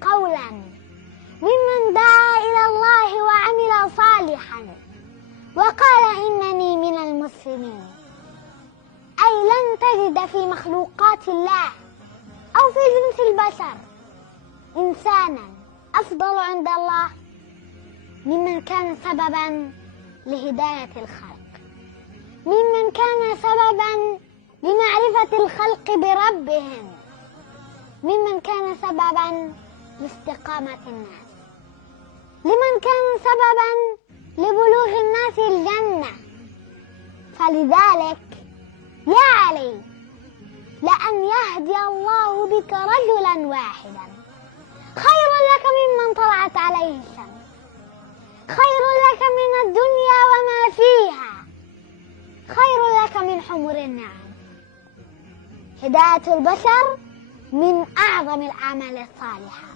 قولا ممن دعا إلى الله وعمل صالحا وقال إنني من المسلمين. أي لن تجد في مخلوقات الله أو في جنس البشر إنسانا أفضل عند الله ممن كان سببا لهداية الخلق، ممن كان سببا لمعرفة الخلق بربهم، ممن كان سببا لاستقامة الناس، لمن كان سببا لبلوغ الناس الجنة. فلذلك يا علي، لأن يهدي الله بك رجلا واحدا خير لك ممن طلعت عليه الشمس، خير لك من الدنيا وما فيها، خير لك من حمر النعم. هداية البشر من أعظم الأعمال الصالحة.